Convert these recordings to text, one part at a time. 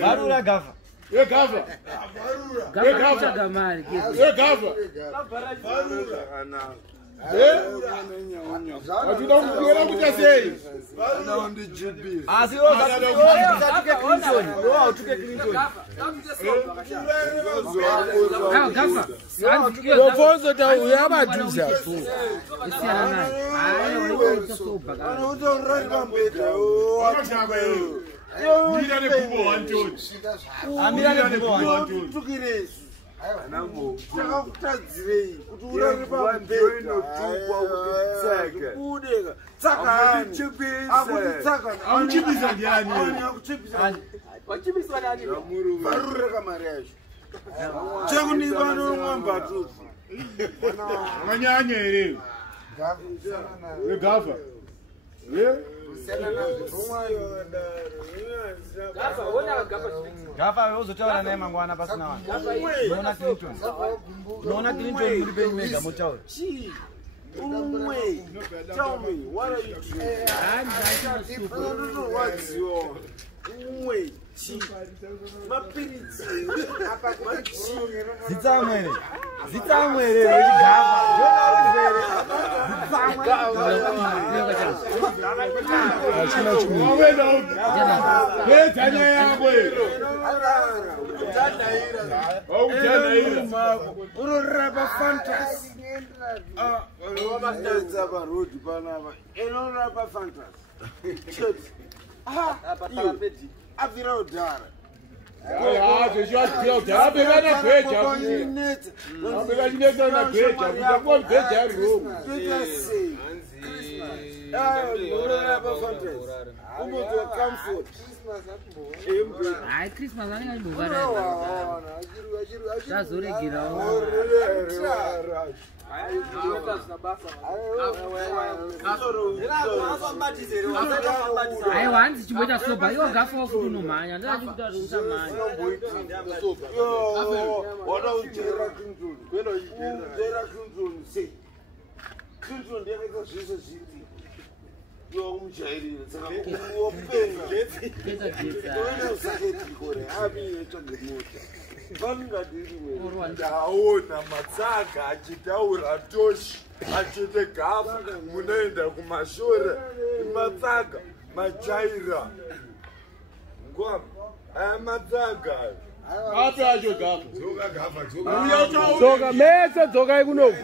Barura gafa. Ye gafa. Gafa gamari. Ye gafa. Atinokukwera kuti sei? Asi tuke Clinton. Tuke Clinton. Gafa. Lofonso ta uyabaduza. Isiyana naye. Hayi uyisoba. Mira ne kubo wantoni. Amira ne kubo wantoni. Tukiresi. Takakutadzirei kuti urari pambedha kudeka tsakani Akuchipisa ndiani? varurira kamari yacho chekunipa nomwambatuzi Manyanya ere. Gafa. Gafa uzotaura naye mangwana pasina wani. Unaona Clinton. Unaona Clinton muri penyu mega motaura. Tell me, what are you doing? Zitsamwere gafa. Ai Christmas ani ngibukana. Sazoregira. Ai wanzi chibota soba yo gafa futhi nomanya ndathi ukuthi usamanya. Wona ujera Clinton. Kwelo ujera Clinton si. Clinton ndiyeke zise zithi. Yo umjayeli saka uopenga. Keza keza. Wena usakethi kore abi etsongemuta. Ndaona matsaga achitaura toshi achite gafa munoenda kumashure matsaga majaira ngwam aya matsaga Ape acho gafa. Dzoka mese dzoka ikunoku.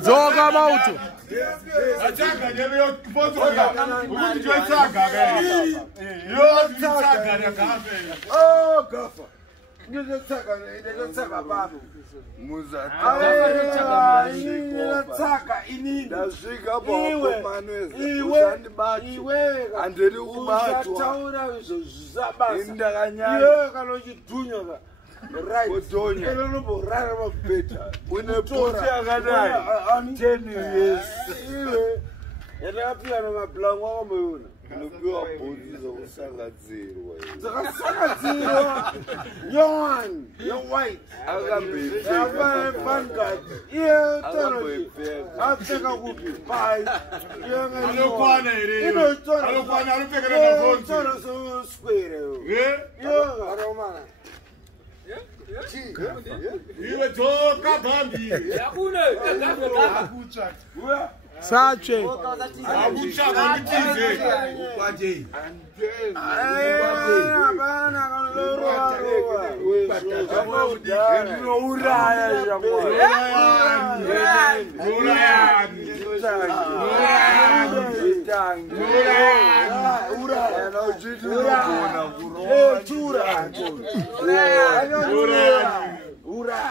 Dzoka mauto. Atsaga ndeyo kupotoka. Ukuthi tsaga ke. Yo tsaga ne gafa. Oh gafa. Ndetsaka babo. muzati tsaka inini ndasvika pakomanwezi usandibati handiri kubatwa taura izvo zvisabasa ndakanyanya kana uchidhunya right Otonya inonomborara mabhedha une poti yakadai 10 years iwe yandakapiyana mabhulangu akamboiona unopiwa bhoti dzokusangadzirwa dzakasangadzirwa yowan yowhite akambevangard iye apfeka kupi pai anokwana here anokwana anopfekera mabhonzi soswere yoaromana iwe dzoka bambi Sache. akutsvaka mitize ukwatei ndinouraya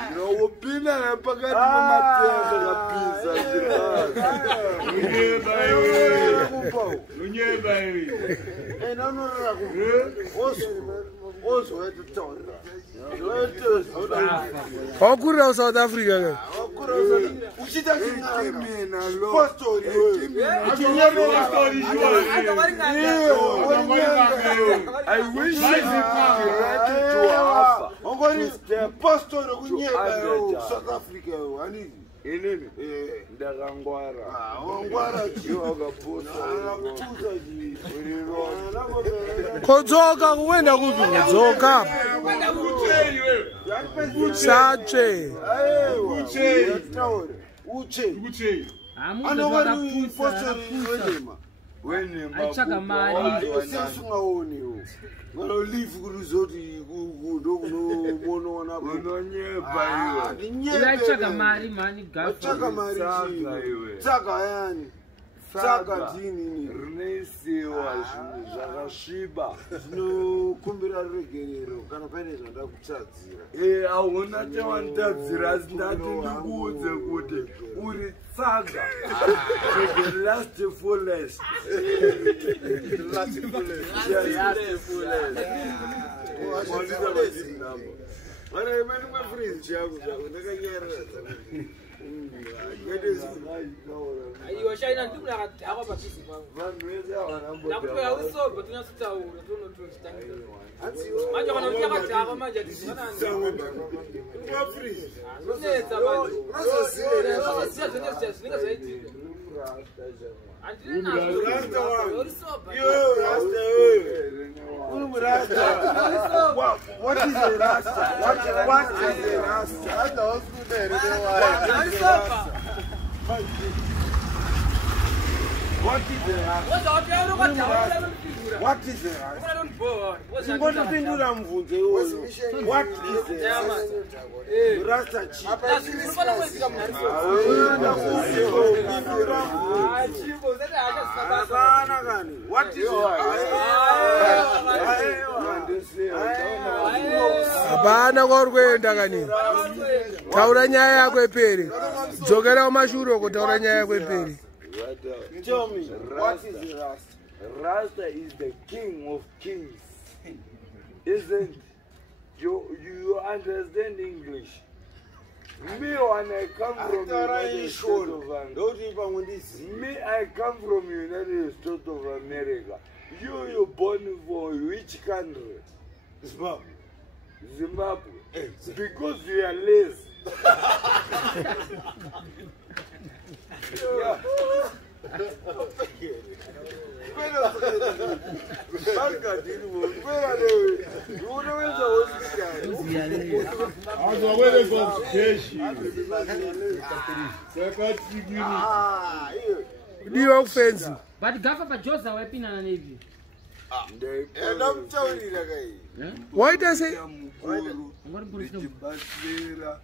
ndinopinda nepakati pematenga kapiza unyeba iwe enanorara ozoetaurira Wakurira South Africa. uchiita mina lo postori I wish I ongori postori kunyeba South Africa handii inini ndakangwara wangwara iwakapusa kodzoka kuenda kupi kudzoka satsve uche Aichaka mari. usingaoniwo ngalolivi kurizoti ndokunobonoona unonyepa iwe Aichaka mari mani tsaka mari Tsaka iwe. tsaka yani tsaka dini rinesiwa zvinhu zvakasviba zvinokumbira regerero kana paine zvandakutadzira hauna chawanditadzira asi ndati ndikuudze kuti uri tsaka the last fullest Aiwa shaina ndikuna kadhakwa pachisi pangu. vanhu vese havanambo Ndakupeya usobho tinyasutaura tonotozitangira. Manje kana kuti yakadhakwa manje atizvanani. Kunetsa manje. Unoziya zvenge zvinenge zvaitika. Andine nazvo. Urisobha. What is a rasta? What is a rasta? Urisobha. What is a rasta? Wozawapea ukadhakwa unopindura. What is a rasta? Ukuna ndonibhora. Ngondopindura mubvunzo iwoyo. What is a rasta? Rasta chief. Unofana kuwedzika munhariso. Chibo zete hachasabasa. Hapana kani. What is a hapana kwauri kuenda kani taura nyaya yako iperi dzokera kumashure uko taura nyaya yako iperi Tell me, what is a rasta? Rasta is the king of kings, isn't you understand English? Me when I come from United States of America. Me I come from United States of America. You born for which country? Zimbabwe. Zimbabwe. Because you are lazy. Yeah. diwa kufenzi But gafa pajoza waipinana nevi. waita sei mukuru ndichibatsira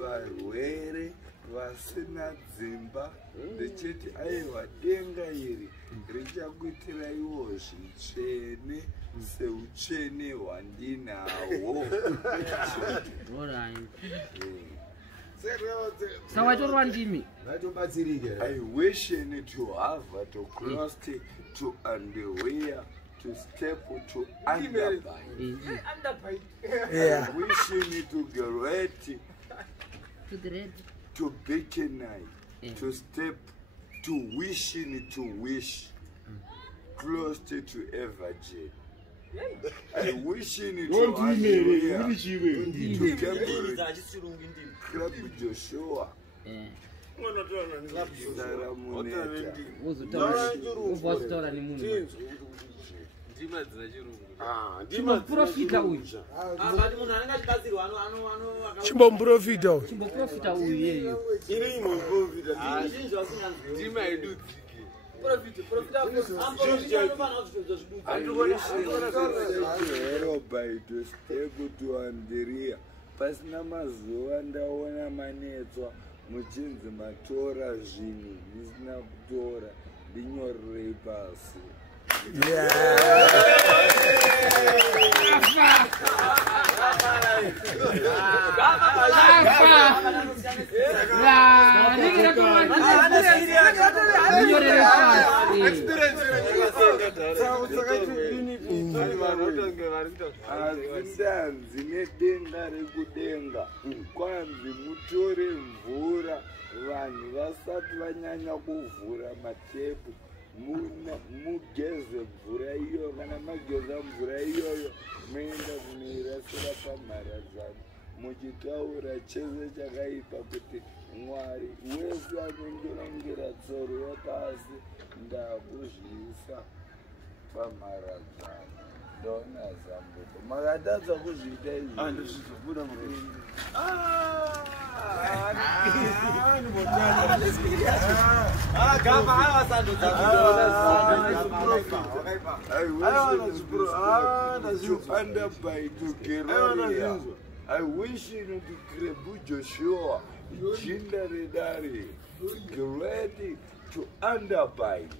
varwere vasina dzimba ndichiti aiwa denga iri richakuitirawo zvitsvene seutsvene hwandinahwo. Sawatorwa ndimi. I wish to have to cross to underwear to step to underbite. yeah I wish to get To the red. to bikini to step to wishing to wish close to a virgin. I wishing to underwear to Club Joshua. Uzotaura nemunhu. Chimboprofita uyu. chimbomuprofita uyu Chimboprofita uyu yeyo. to step to Andrea. Pasina mazuva ndaona manetswa muchinzi matora zvinhu ndisina kutora ndinyorerei pasi. Azindanzi nedenga rekudenga kwanzi mutore mvura vanhu vasati vanyanya kuvhura matepu mugeze mvura iyo. Kana mageza mvura iyoyo moenda kunoirasira pamharadzano muchitaura chese chakaipa kuti Mwari wese anongerangera tsoro yapasi ndakuzviisa pamharadzano ndona zambuko makatadza kuzviita I wish you to Krebu Joshua, Jindaredari, ready to underbite,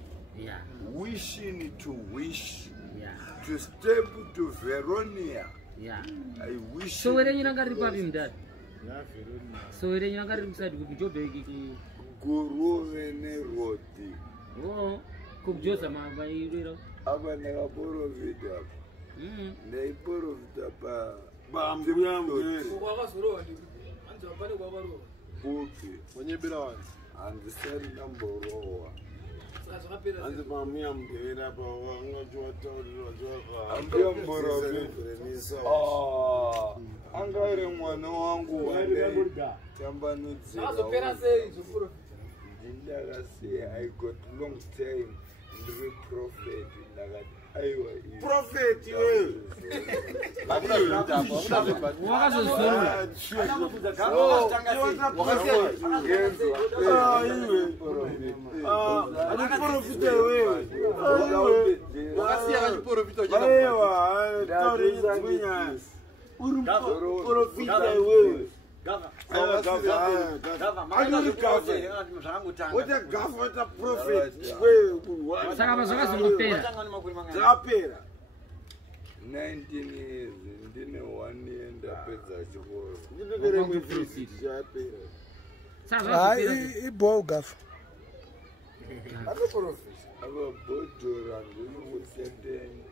wishing to wish, to step to Veronia. I wish so where you not him that? So where you not inside with Joe Baby Guru Rene Roti. Oh, cook Josama by you. Abanega Borovida. They Borovida. Understand number one. I got long time the prophet Prophet, Zapera 19 years, ndine 1 year ndapedza chikoro. Hayi ibho gafa. Ababhodhora ndinokusendeni.